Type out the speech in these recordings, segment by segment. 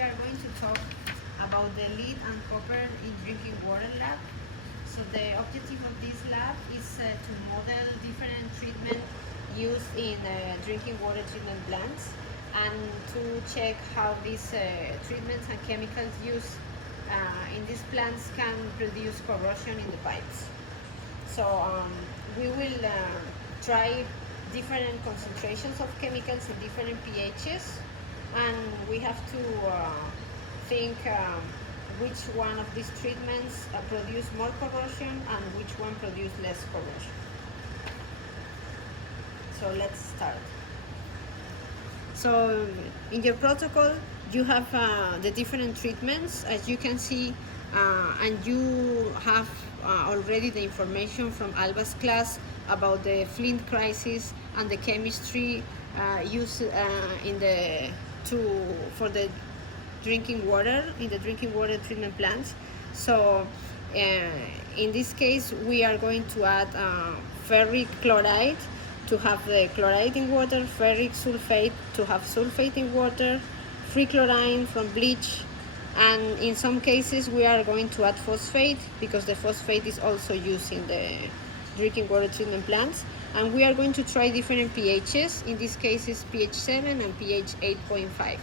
we are going to talk about the lead and copper in drinking water lab. So the objective of this lab is to model different treatment used in drinking water treatment plants and to check how these treatments and chemicals used in these plants can produce corrosion in the pipes. So we will try different concentrations of chemicals in different pHs, and we have to think which one of these treatments produce more corrosion and which one produce less corrosion. So let's start. So in your protocol you have the different treatments, as you can see, and you have already the information from Alba's class about the Flint crisis and the chemistry used for the drinking water in the drinking water treatment plants. So in this case we are going to add ferric chloride to have the chloride in water, ferric sulfate to have sulfate in water, free chlorine from bleach, and in some cases we are going to add phosphate because the phosphate is also used in the drinking water treatment plants. And we are going to try different pHs. In this case is pH 7 and pH 8.5.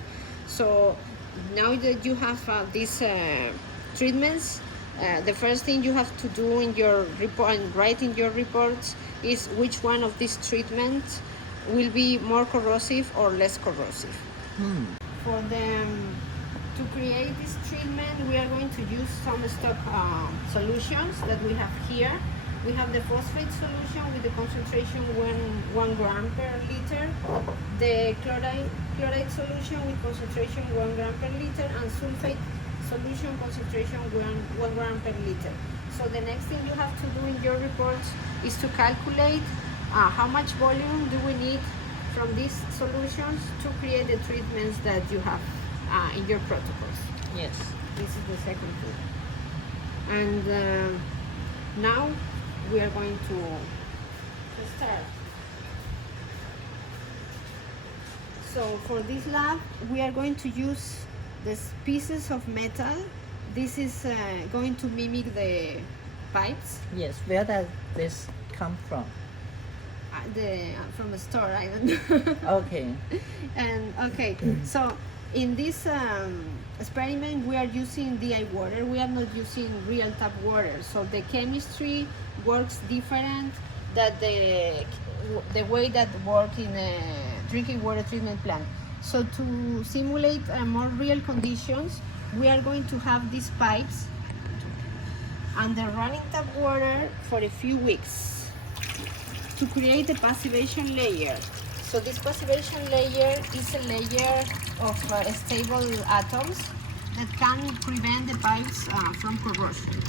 So now that you have these treatments, the first thing you have to do in your report and write in your reports is which one of these treatments will be more corrosive or less corrosive. For to create this treatment, we are going to use some stock solutions that we have here. We have the phosphate solution with the concentration 1 gram per liter, the chloride solution with concentration 1 gram per liter, and sulfate solution concentration 1 gram per liter. So the next thing you have to do in your reports is to calculate how much volume do we need from these solutions to create the treatments that you have in your protocols. Yes. This is the second thing. And now we are going to start. So for this lab, we are going to use these pieces of metal. This is going to mimic the pipes. Yes. Where does this come from? From a store, I don't know. Okay. And okay, so in this experiment we are using DI water. We are not using real tap water, so the chemistry works different than the way that work in a drinking water treatment plant. So to simulate more real conditions, we are going to have these pipes under running tap water for a few weeks to create a passivation layer. So this passivation layer is a layer of stable atoms that can prevent the pipes from corrosion.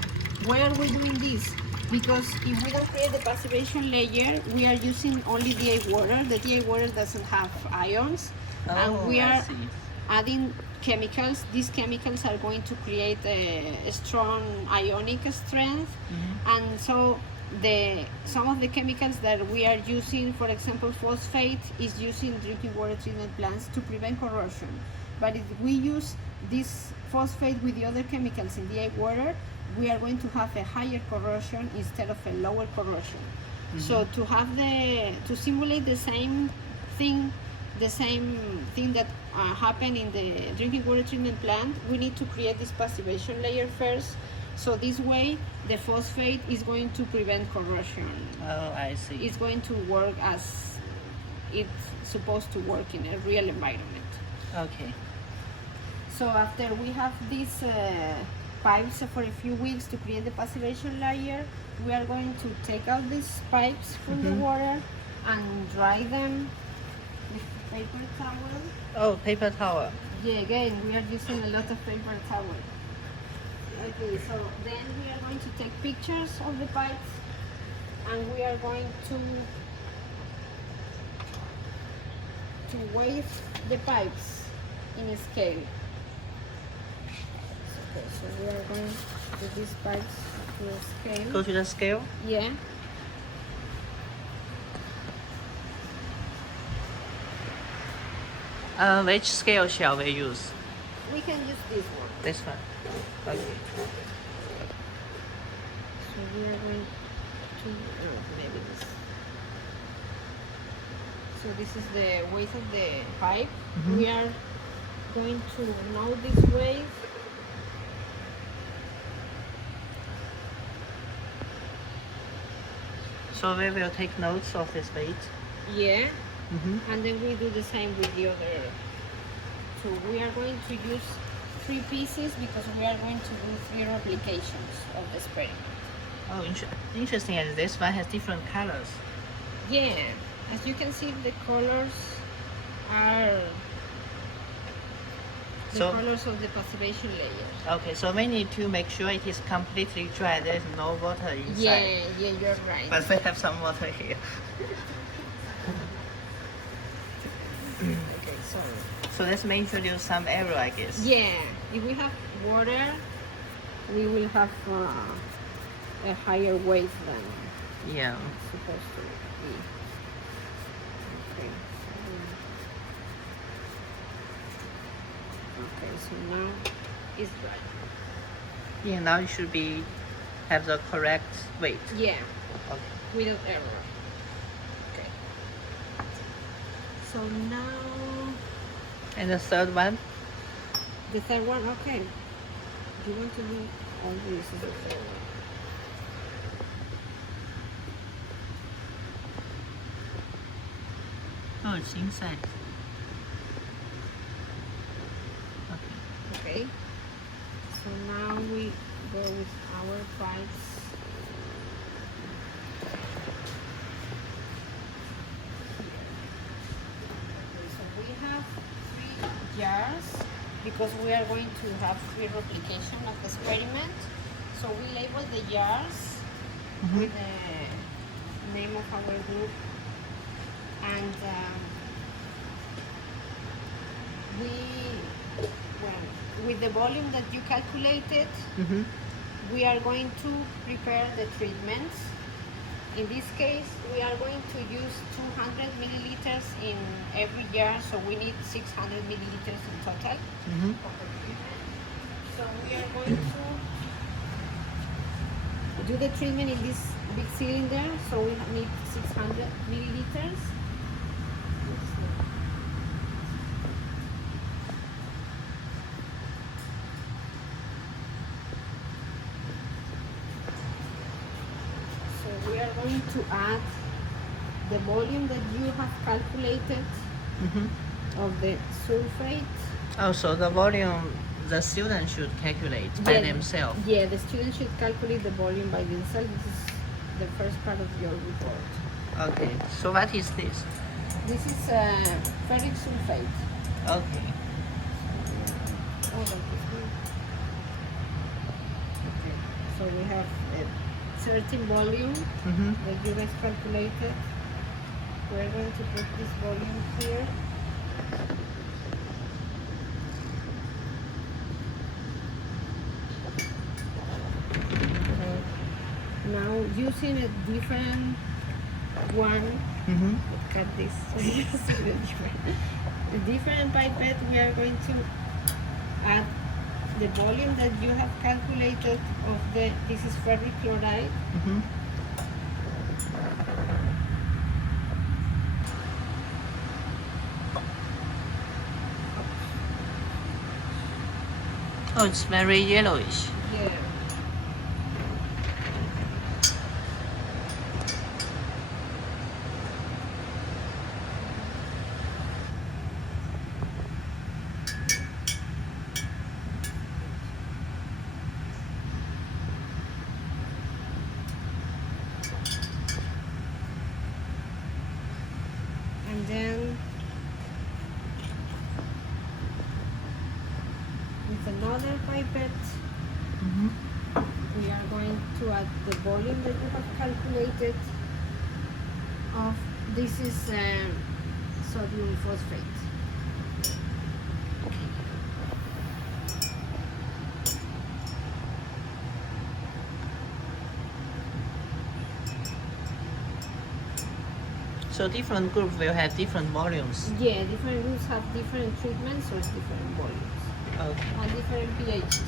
Why are we doing this? Because if we don't create the passivation layer, we are using only DI water. The DI water doesn't have ions, and we are adding chemicals. These chemicals are going to create a strong ionic strength, and so some of the chemicals that we are using, for example phosphate, is used in drinking water treatment plants to prevent corrosion. But if we use this phosphate with the other chemicals in DI water, we are going to have a higher corrosion instead of a lower corrosion. So to simulate the same thing that happened in the drinking water treatment plant, we need to create this passivation layer first. So this way, the phosphate is going to prevent corrosion. Oh, I see. It's going to work as it's supposed to work in a real environment. Okay. So after we have these pipes for a few weeks to create the passivation layer, we are going to take out these pipes from the water and dry them with paper towel. Oh, paper towel. Yeah, again, we are using a lot of paper towel. Okay, so then we are going to take pictures of the pipes, and we are going to weigh the pipes in a scale. Okay, so we are going to do these pipes to a scale. Go to the scale. Yeah. Which scale shall we use? we can use this one. This one. Okay. So we are going to maybe this. So this is the weight of the pipe. Mhm. We are going to know this weight. So we will take notes of this weight. Yeah. Mm-hmm. And then we do the same with the other. So we are going to use 3 pieces because we are going to do 3 replications of the experiment. Oh, interesting. And this one has different colors. Yeah, as you can see, the colors are the So- colors of the passivation layer. Okay, so we need to make sure it is completely dry. There is no water inside. Yeah, you're right. But we have some water here. Okay, so So let's introduce some error, I guess. yeah, if we have water, we will have a higher weight than Yeah. it's supposed to be. Okay. Okay, so now it's dry. Yeah, now it should be have the correct weight. Yeah, Okay. without error. Okay. So now And the third one? the third one. Okay. Do you want to do all this as the third one? Oh, it's inside. Okay. Okay. So now we go with our pipes. Okay, so we have 3 jars because we are going to have 3 replication of the experiment. So we label the jars with the name of our group, and with the volume that you calculated, Mm-hmm. we are going to prepare the treatments. In this case, we are going to use 200 milliliters in every jar, so we need 600 milliliters in total Mm-hmm. of the treatment. So we are going to do the treatment in this big cylinder, so we need 600 milliliters. So we are going to add the volume that you have calculated Mm-hmm. of the sulfate. Oh, so the volume the student should calculate by Yeah, themselves. Yeah, the student should calculate the volume by themselves. This is the first part of your report. Okay. So what is this? This is ferric sulfate. Okay. Oh, that is good. Okay. So we have a certain volume Mm-hmm. that you guys calculated. We're going to put this volume here. Okay. Now using a different one, Mm-hmm. cut this. A different pipette, we are going to add the volume that you have calculated of the, this is ferric chloride. Mm-hmm. Oh, it's very yellowish. Yeah. And then with another pipette, Mm-hmm. we are going to add the volume that you have calculated of, this is sodium phosphate. So different groups will have different volumes. Yeah, different groups have different treatments, so it's different volumes. Okay. and different pHs.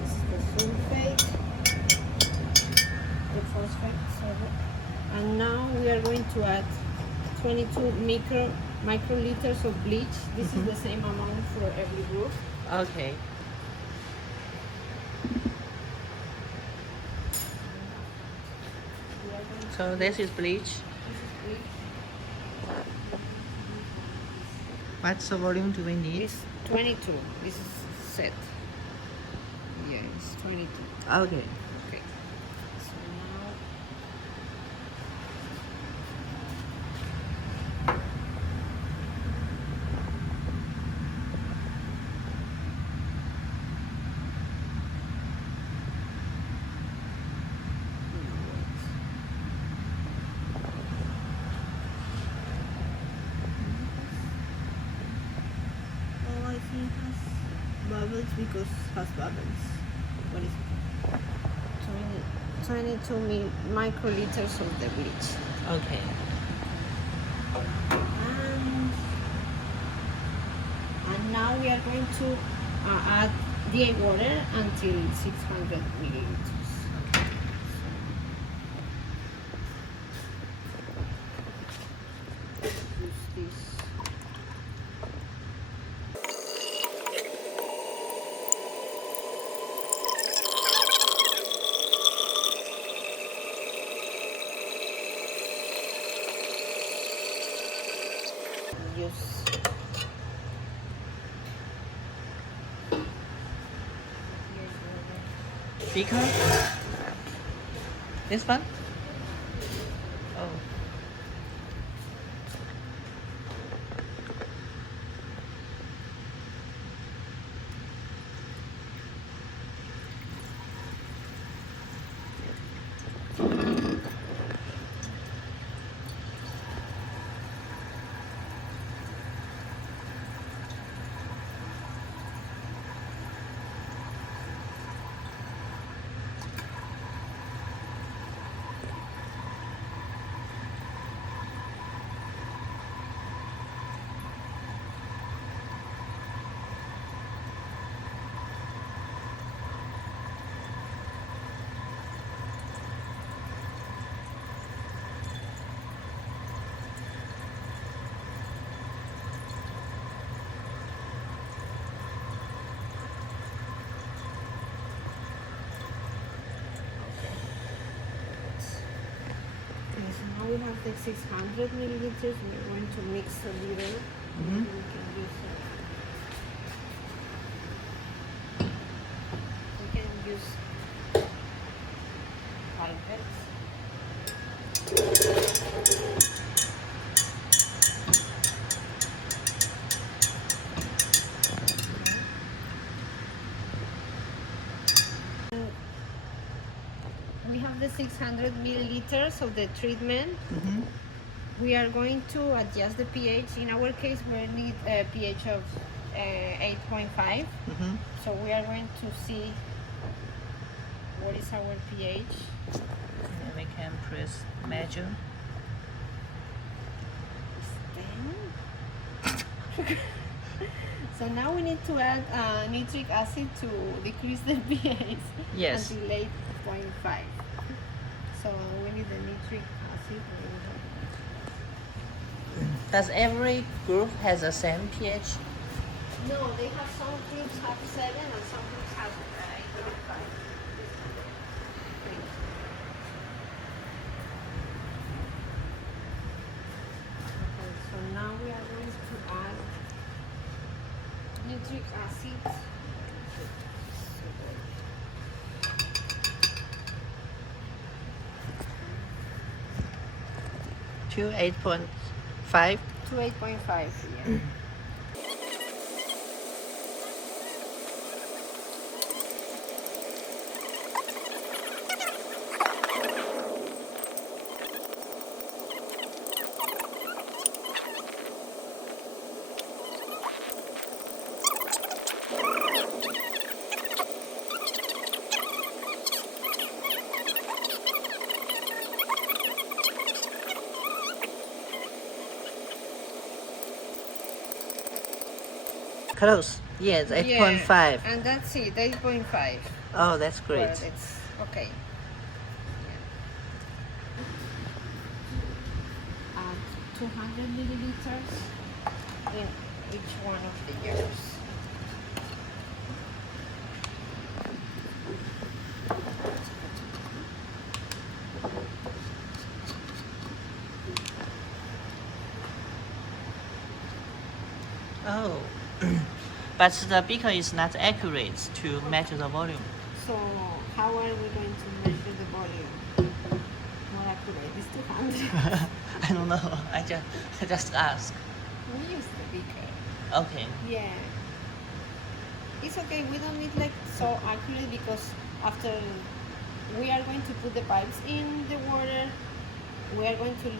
This is the sulfate, the phosphate, sorry. And now we are going to add 22 microliters of bleach. This is the same amount for every group. Okay. We are going to So this is bleach. this is bleach. What's the volume do we need? It's 22. This is set. Yeah, it's 22. Okay. Okay. So now oh, I think has bubbles because has bubbles. What is it? 22 microliters of the bleach. Okay. And now we are going to add the water until 600 milliliters. Use this. Use Beaker? This one? Oh. Okay, so now we have the 600 milliliters. We're going to mix a little. Mhm. We can use pipettes. We have the 600 milliliters of the treatment. Mm-hmm. We are going to adjust the pH. In our case, we need a pH of 8.5. Mm-hmm. So we are going to see what is our pH. And we can press measure. So now we need to add nitric acid to decrease the pH Yes. until 8.5. So we need the nitric acid. Does every group has the same pH? No, they have some groups have 7 and some groups have 8.5. Okay, so now we are going to add nitric acid. 8.5. To 8.5, yeah. Close. Yes, 8.5. Yeah, and that's it, 8.5. Oh, that's Well, great. it's okay. Add 200 milliliters in each one of the jars. Oh. But the beaker is not accurate to match the volume. So how are we going to measure the volume? More accurate is 200. I don't know. I just ask. We use the beaker. Okay. Yeah. It's okay. We don't need like so accurate because after we are going to put the pipes in the water, we are going to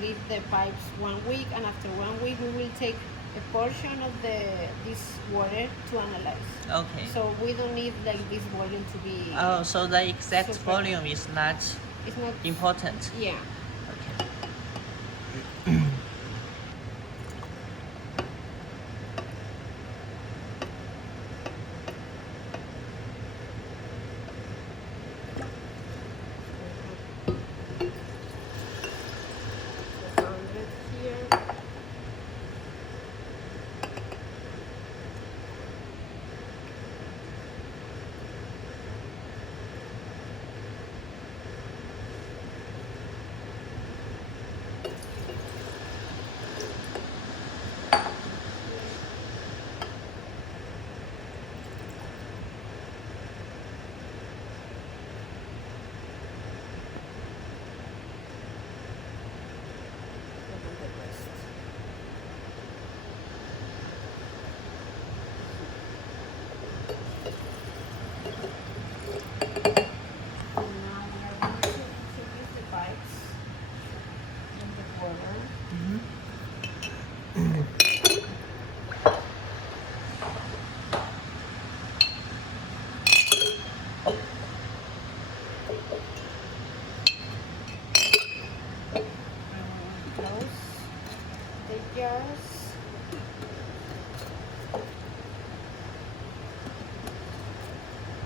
leave the pipes 1 week, and after 1 week we will take a portion of this water to analyze. Okay. So we don't need like this volume to be. Oh, so the exact super- volume is not It's not. important. Yeah. Okay. Here. Close the jars.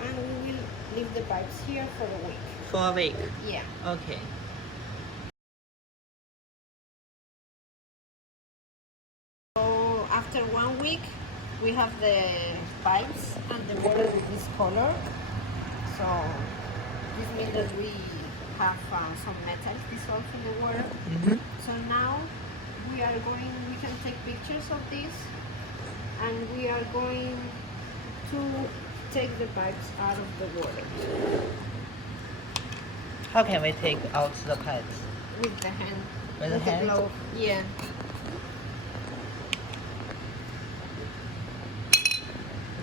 And we will leave the pipes here for a week. For a week. Yeah. Okay. So after 1 week, we have the pipes and the water with this color. So this means that we have some metals dissolved in the water. Mm-hmm. So now we can take pictures of this, and we are going to take the pipes out of the water How can we take out the pipes? with the hand. With the hand? glove. Yeah.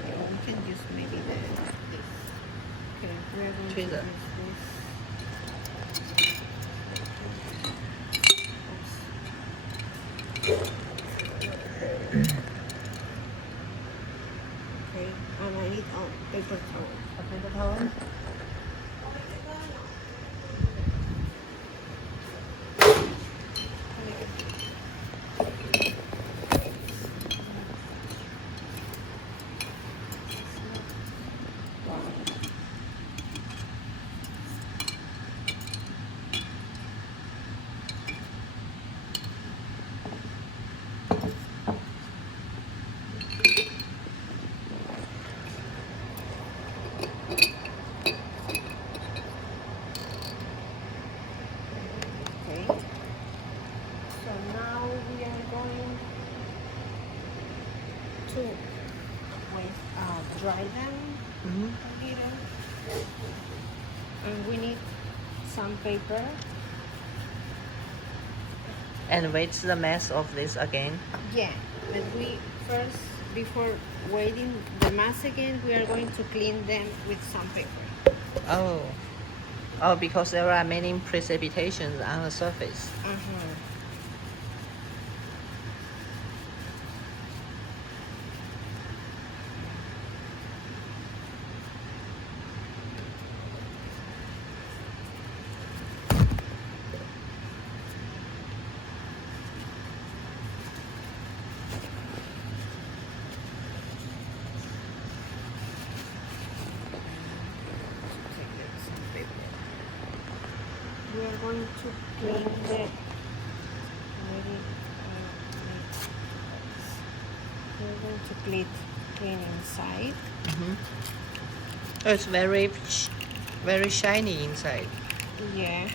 Okay, we can use maybe this. Okay, we are going Tweezer. to use this. Okay, and I need paper towel. A paper towel? Okay. So now we are going to dry them Mm-hmm. a little, and we need some paper. And wait the mass of this again. Yeah, but we first, before waiting the mass again, we are going to clean them with some paper. Oh. Oh, because there are many precipitations on the surface. Uh-huh. we are going to clean the maybe we're going to clean inside. Oh, it's very shiny inside. Yeah.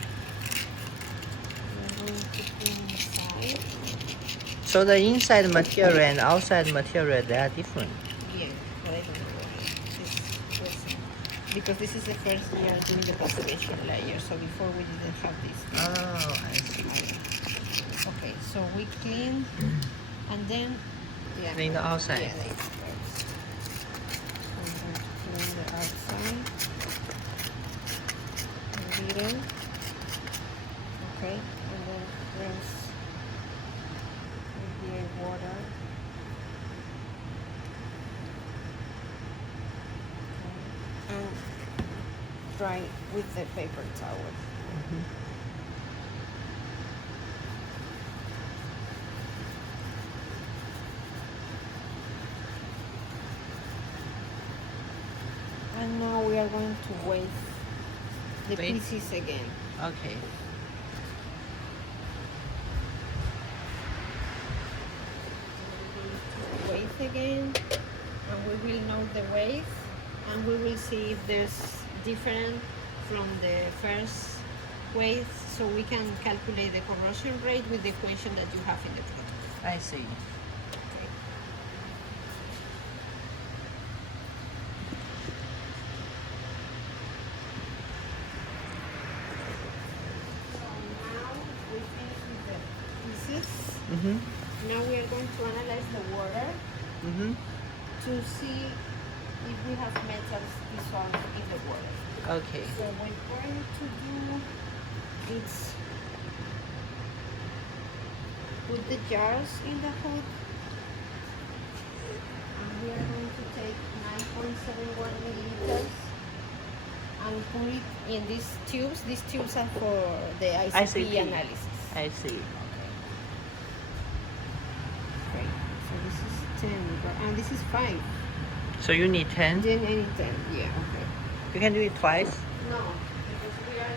We're going to clean inside. So the inside material and outside material, they are different. Yeah, but I don't know why. Because this is the first we are doing the passivation layer, so before we didn't have this. Oh, I see. Okay, so we clean and then Clean the outside. Yeah, the outside. I'm going to clean the outside a little. Okay, and then rinse with the water. Okay. And dry with the paper towel. And now we are going to weigh the Weigh? pieces again. Okay. Weight again, and we will know the weight, and we will see if there's different from the first weight, so we can calculate the corrosion rate with the equation that you have in the product. I see. Okay. So now we finish with the pieces. Now we are going to analyze the water to see if we have metals dissolved in the water. Okay. So what we're going to do is put the jars in the hood, and we are going to take 9.71 milliliters and put it in these tubes. These tubes are for the ICP analysis. I see. Okay. So this is 10, and this is 5. So you need 10? Then any 10, yeah, okay. You can do it twice? No, because we are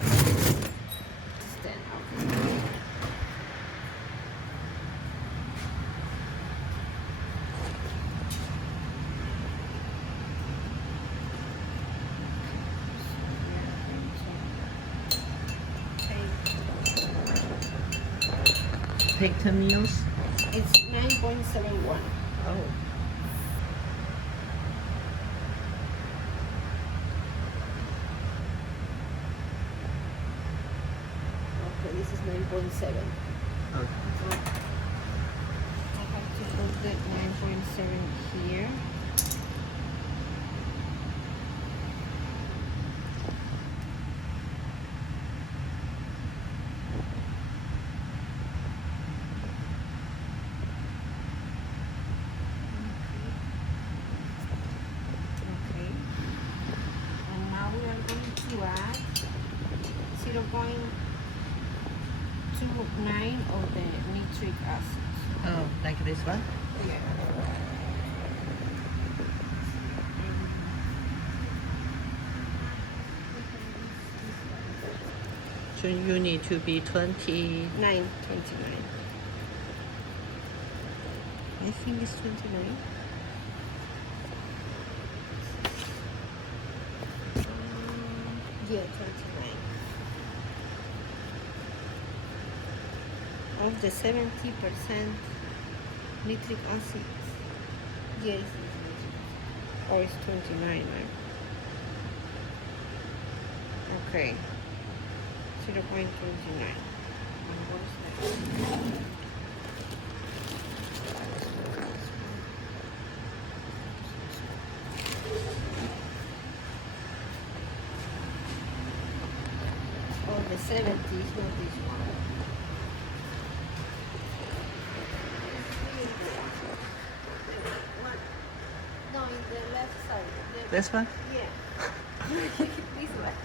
it's 10, okay. Take 10 meals? It's 9.71. Oh. Okay, this is 9.7. Okay. So I have to put the 9.7 here. Okay. And now we are going to add 0.29 of the nitric acid. Oh, like this one? Yeah. So you need to be 20. 29. I think it's 29. Yeah, 29. Of the 70% nitric acid. Yes. Or it's 29, right? Okay. 0.29. And what is that? Oh, the 70 is not this one. No, in the left side. This one? Yeah. This one.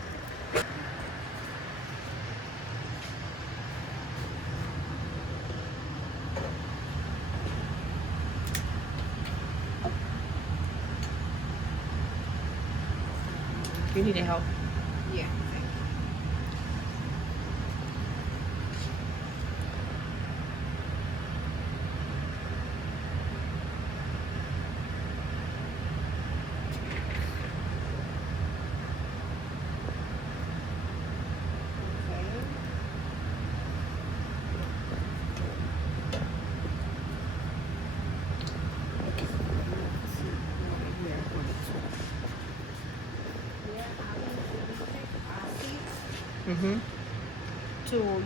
You need help? Yeah. Mm-hmm.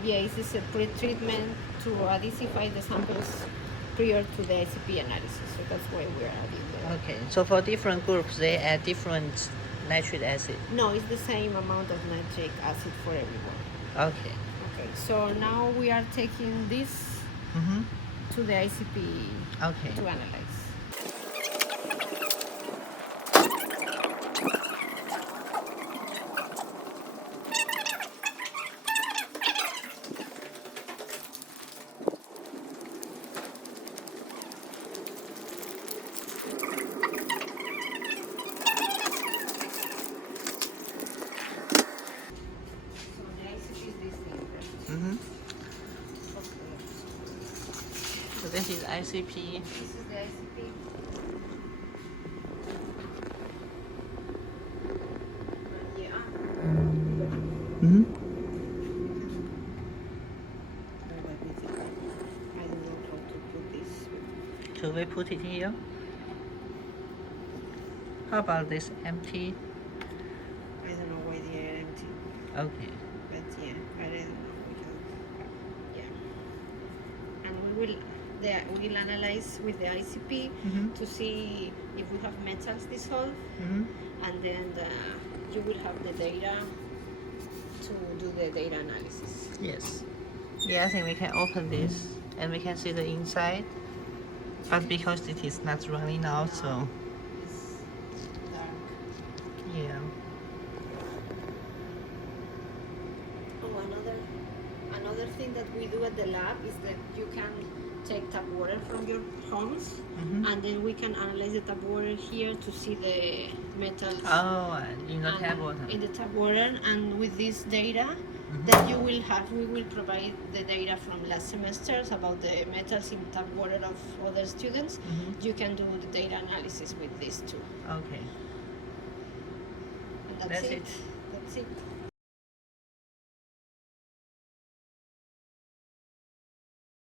Yes, it's a pre-treatment to acidify the samples prior to the ICP analysis. So that's why we're adding the. Okay. So for different groups, they add different nitric acid. No, it's the same amount of nitric acid for everyone. Okay. Okay, so now we are taking this Mm-hmm. to the ICP Okay. to analyze. So the ICP is this thing, right? Mm-hmm. Okay. So this is ICP. This is the ICP. Yeah. Mm-hmm. I don't know how to put this. Should we put it here? How about this empty? I don't know why they are empty, Okay. but yeah, I don't know because yeah. And we'll analyze with the ICP Mm-hmm. to see if we have metals dissolved, Mm-hmm. and then you will have the data to do the data analysis. Yes. Yeah, I think we can open this and we can see the inside. But because it is not running out, so It's dark. yeah. Oh, another thing that we do at the lab is that you can take tap water from your homes, Mm-hmm. and then we can analyze the tap water here to see the metals Oh, in the and tap water. in the tap water. And with this data Mhm. that you will have, we will provide the data from last semesters about the metals in tap water of other students. Mhm. You can do the data analysis with this too. Okay. And That's it. it. That's it.